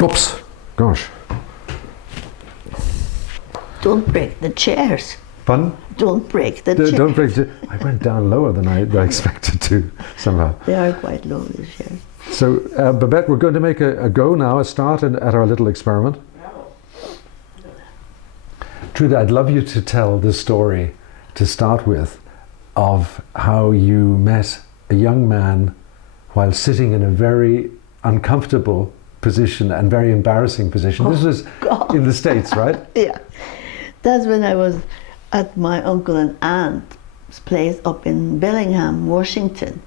Oops, gosh. Don't break the chairs. Pardon? Don't break the chairs. Don't break the... I went down lower than I expected to, somehow. They are quite low, these chairs. So, Babette, we're going to make a go now, a start at our little experiment. Trude, I'd love you to tell the story, to start with, of how you met a young man while sitting in a very uncomfortable position and very embarrassing position. This was God. in the States, right? Yeah. That's when I was at my uncle and aunt's place up in Bellingham, Washington,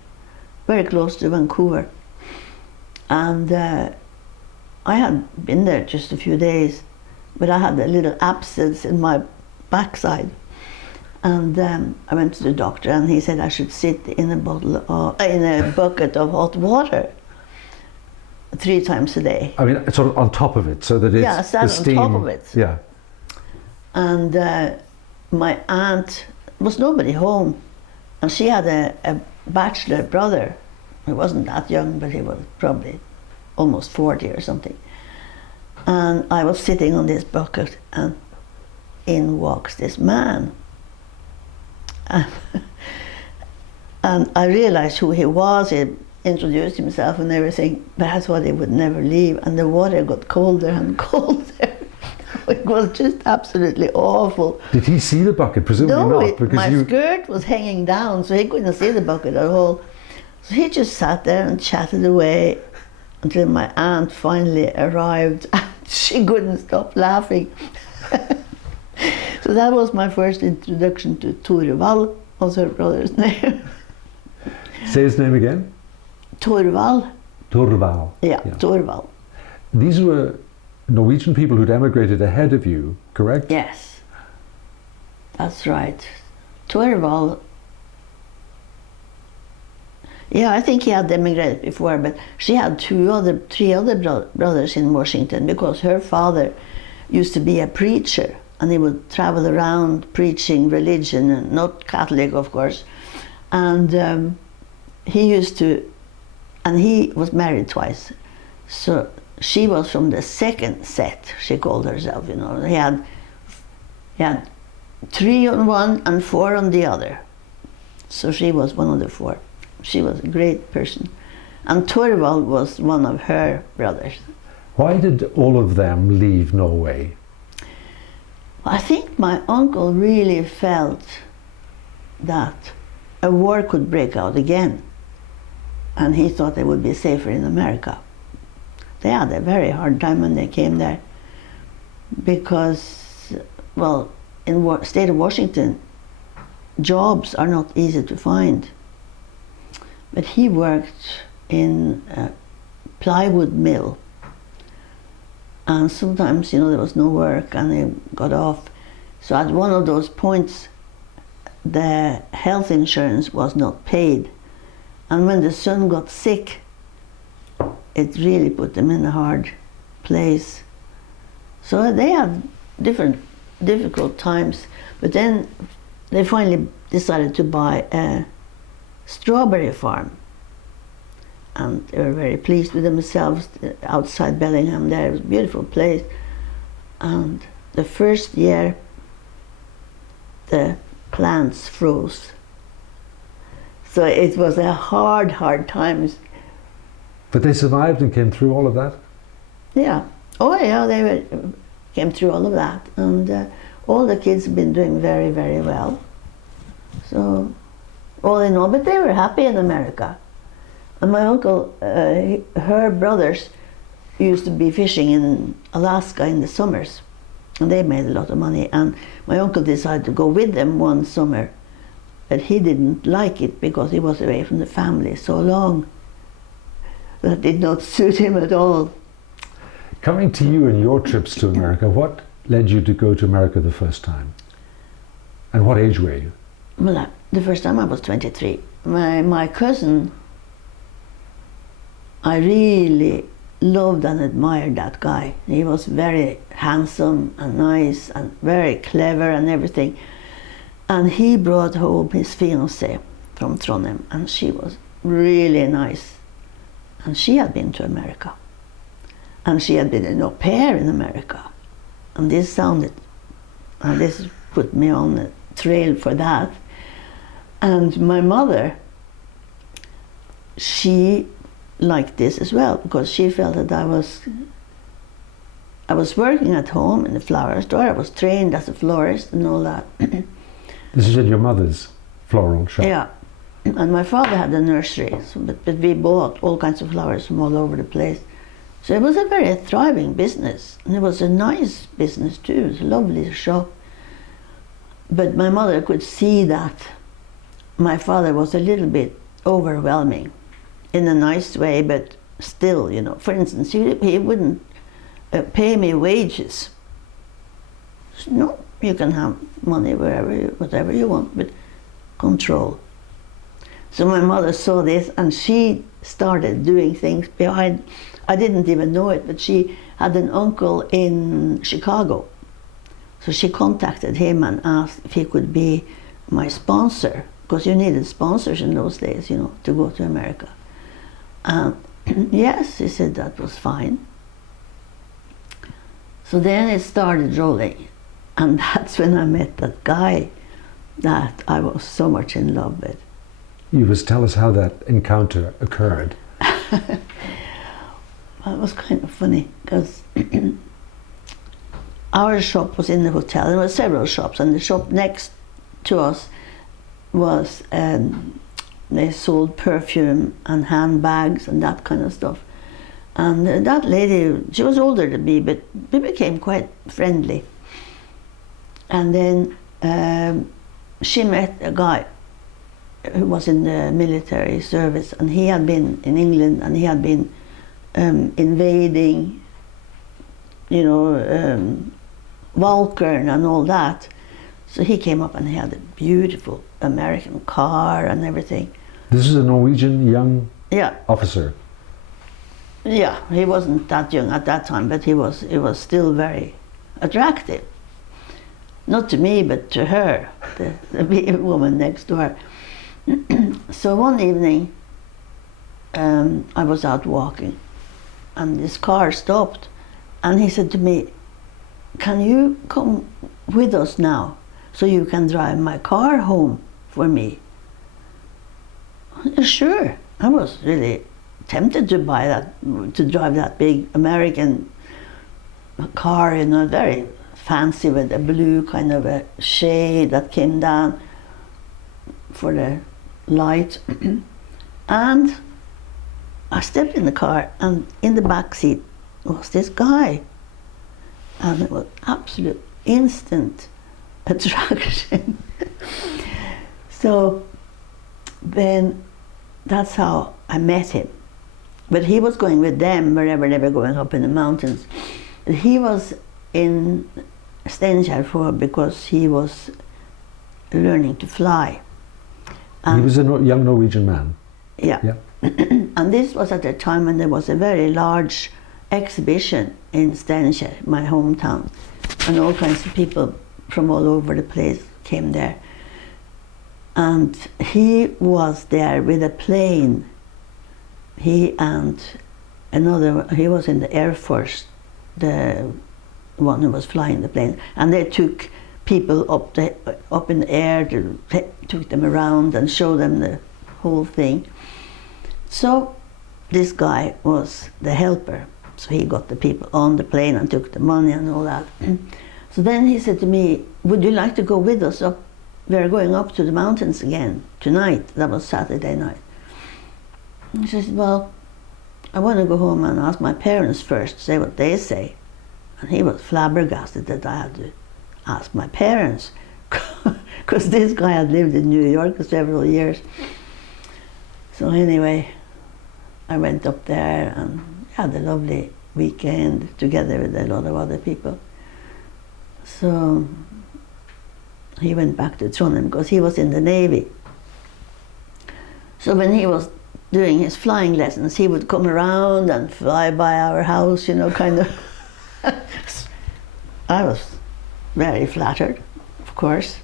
very close to Vancouver. And I had been there just a few days, but I had a little abscess in my backside. And I went to the doctor, and he said I should sit in a bucket of hot water 3 times a day. I mean, sort of on top of it, so that it's yeah, stand the steam. on top of it. Yeah. And my aunt, was nobody home, and she had a bachelor brother. He wasn't that young, but he was probably almost 40 or something. And I was sitting on this bucket, and in walks this man. And I realized who he was. He introduced himself and everything, but I thought he would never leave, and the water got colder and colder. It was just absolutely awful. Did he see the bucket? Presumably No, not, because my skirt was hanging down, so he couldn't see the bucket at all. So he just sat there and chatted away until my aunt finally arrived. She couldn't stop laughing. So that was my first introduction to Torvald, was her brother's name. Say his name again? Torvald. Torvald. Yeah, Torvald. These were Norwegian people who'd emigrated ahead of you, correct? Yes, that's right. Torvald, yeah, I think he had emigrated before, but she had 3 other brothers in Washington, because her father used to be a preacher, and he would travel around preaching religion, and not Catholic, of course. And he used to, and he was married twice. So she was from the second set, she called herself, you know. He had 3 on one and 4 on the other. So she was one of the 4. She was a great person. And Torvald was one of her brothers. Why did all of them leave Norway? I think my uncle really felt that a war could break out again, and he thought they would be safer in America. They had a very hard time when they came there, because, well, in the state of Washington, jobs are not easy to find. But he worked in a plywood mill, and sometimes, you know, there was no work and they got off. So at one of those points, the health insurance was not paid. And when the son got sick, it really put them in a hard place. So they had difficult times, but then they finally decided to buy a strawberry farm. And they were very pleased with themselves outside Bellingham there. It was a beautiful place. And the first year, the plants froze. So it was a hard times. But they survived and came through all of that? Yeah. Oh yeah, came through all of that. And all the kids have been doing very, very well. So, all in all, but they were happy in America. And my uncle, her brothers used to be fishing in Alaska in the summers, and they made a lot of money. And my uncle decided to go with them one summer, but he didn't like it because he was away from the family so long. That did not suit him at all. Coming to you and your trips to America, what led you to go to America the first time? And what age were you? Well, the first time I was 23. My cousin, I really loved and admired that guy. He was very handsome and nice and very clever and everything. And he brought home his fiancée from Trondheim, and she was really nice. And she had been to America. And she had been an au pair in America. And this put me on the trail for that. And my mother, she liked this as well, because she felt that I was working at home in the flower store. I was trained as a florist and all that. This is in your mother's floral shop? Yeah. And my father had a nursery, but we bought all kinds of flowers from all over the place. So it was a very thriving business, and it was a nice business too. It was a lovely shop. But my mother could see that my father was a little bit overwhelming, in a nice way, but still, you know. For instance, he wouldn't pay me wages. No, you can have money whatever you want, but control. So my mother saw this, and she started doing things behind. I didn't even know it, but she had an uncle in Chicago. So she contacted him and asked if he could be my sponsor, because you needed sponsors in those days, you know, to go to America. Yes, he said that was fine. So then it started rolling, and that's when I met that guy that I was so much in love with. You must tell us how that encounter occurred. Well, it was kind of funny, because our shop was in the hotel. There were several shops, and the shop next to us was, they sold perfume and handbags and that kind of stuff. And that lady, she was older than me, but we became quite friendly. And then she met a guy who was in the military service, and he had been in England, and he had been invading, you know, Walkern and all that. So he came up, and he had a beautiful American car and everything. This is a Norwegian young Yeah. officer. Yeah, he wasn't that young at that time, but he was still very attractive. Not to me, but to her, the woman next door. So one evening, I was out walking, and this car stopped, and he said to me, "Can you come with us now, so you can drive my car home for me?" Sure. I was really tempted to buy that, to drive that big American car, you know, very fancy, with a blue kind of a shade that came down for the light. And I stepped in the car, and in the back seat was this guy, and it was absolute instant attraction. So then that's how I met him. But he was going with them wherever they were going up in the mountains. He was in Steinkjer because he was learning to fly. He was a young Norwegian man. Yeah. Yeah. And this was at a time when there was a very large exhibition in Steinkjer, my hometown, and all kinds of people from all over the place came there. And he was there with a plane. He and another, he was in the Air Force, the one who was flying the plane, and they took people up in the air, took them around and showed them the whole thing. So this guy was the helper, so he got the people on the plane and took the money and all that. So then he said to me, "Would you like to go with us up? We're going up to the mountains again tonight." That was Saturday night. I said, "Well, I want to go home and ask my parents first, say what they say." And he was flabbergasted that I had to ask my parents, because this guy had lived in New York for several years. So anyway, I went up there and had a lovely weekend together with a lot of other people. So he went back to Trondheim because he was in the Navy. So when he was doing his flying lessons, he would come around and fly by our house, you know, kind of. I was very flattered, of course.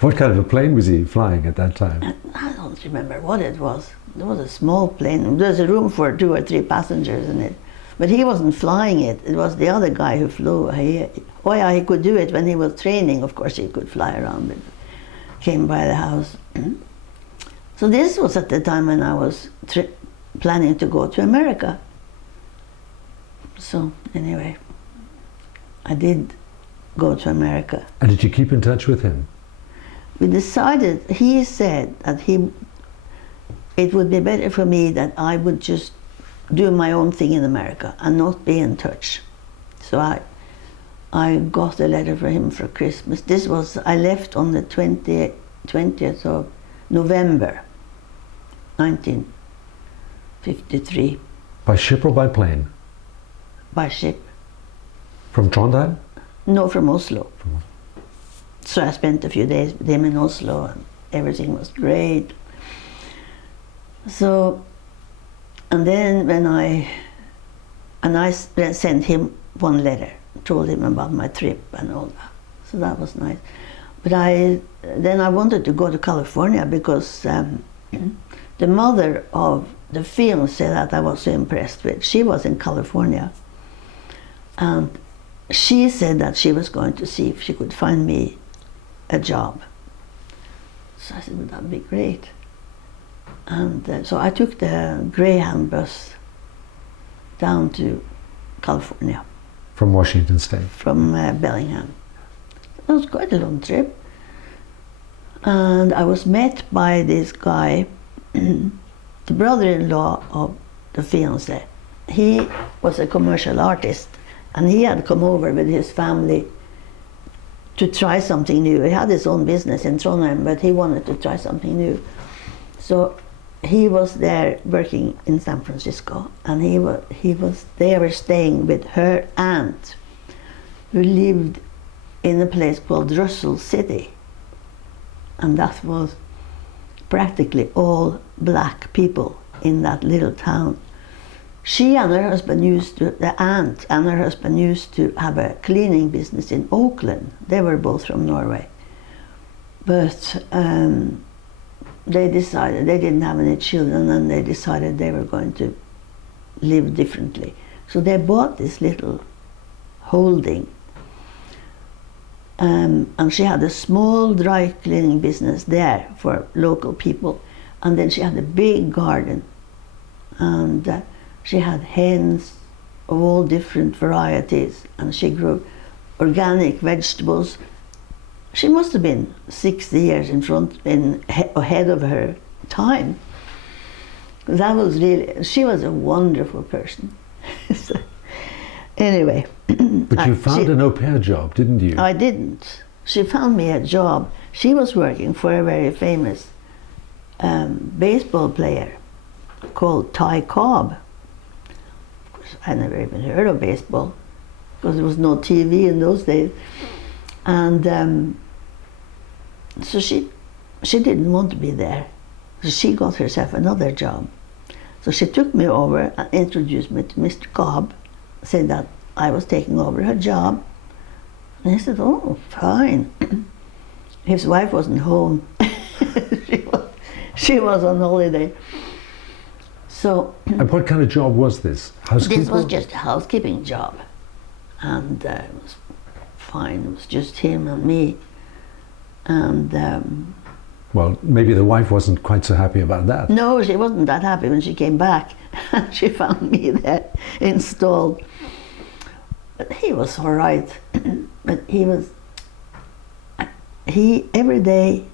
What kind of a plane was he flying at that time? I don't remember what it was. It was a small plane. There's a room for 2 or 3 passengers in it. But he wasn't flying it. It was the other guy who flew. He could do it when he was training. Of course, he could fly around, but came by the house. So this was at the time when I was planning to go to America. So anyway, I did go to America. And did you keep in touch with him? We decided, he said that it would be better for me that I would just do my own thing in America and not be in touch. So I got a letter for him for Christmas. I left on the 20th of November 1953. By ship or by plane? By ship. From Trondheim? No, from Oslo. So I spent a few days with him in Oslo and everything was great. So, and then when I sent him one letter, told him about my trip and all that. So that was nice. But then I wanted to go to California because the mother of the fiancé that I was so impressed with, she was in California. And she said that she was going to see if she could find me a job. So I said, well, that'd be great. And so I took the Greyhound bus down to California. From Washington State? From Bellingham. It was quite a long trip. And I was met by this guy, the brother-in-law of the fiancé. He was a commercial artist, and he had come over with his family to try something new. He had his own business in Trondheim, but he wanted to try something new. So he was there working in San Francisco, and they were staying with her aunt, who lived in a place called Russell City. And that was practically all black people in that little town. She and her husband the aunt and her husband used to have a cleaning business in Oakland. They were both from Norway. But they decided, they didn't have any children, and they decided they were going to live differently. So they bought this little holding. And she had a small dry cleaning business there for local people. And then she had a big garden. And she had hens of all different varieties, and she grew organic vegetables. She must have been 60 years ahead of her time. That was really, she was a wonderful person. So, anyway. But you found an au pair job, didn't you? I didn't. She found me a job. She was working for a very famous baseball player called Ty Cobb. Of course, I never even heard of baseball because there was no TV in those days. And so she didn't want to be there. So she got herself another job. So she took me over and introduced me to Mr. Cobb, said that I was taking over her job. And he said, oh, fine. His wife wasn't home. she was on holiday. So, and what kind of job was this? Housekeeping? This was just a housekeeping job. And it was fine. It was just him and me. And well, maybe the wife wasn't quite so happy about that. No, she wasn't that happy when she came back. She found me there installed. But he was all right. But every day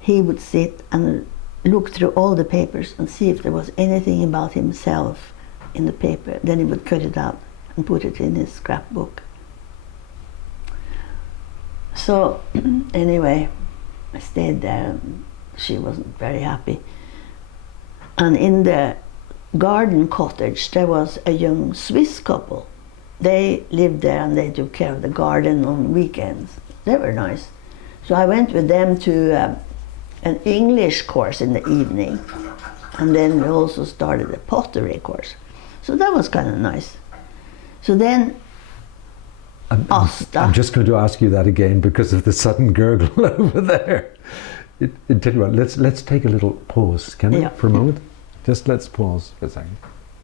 he would sit and look through all the papers and see if there was anything about himself in the paper. Then he would cut it out and put it in his scrapbook. So anyway, I stayed there, and she wasn't very happy. And in the garden cottage there was a young Swiss couple. They lived there and they took care of the garden on weekends. They were nice. So I went with them to an English course in the evening, and then we also started a pottery course. So that was kind of nice. So then I'm just going to ask you that again because of the sudden gurgle over there. Tell you what, let's take a little pause, can we, for a moment? Just let's pause for a second.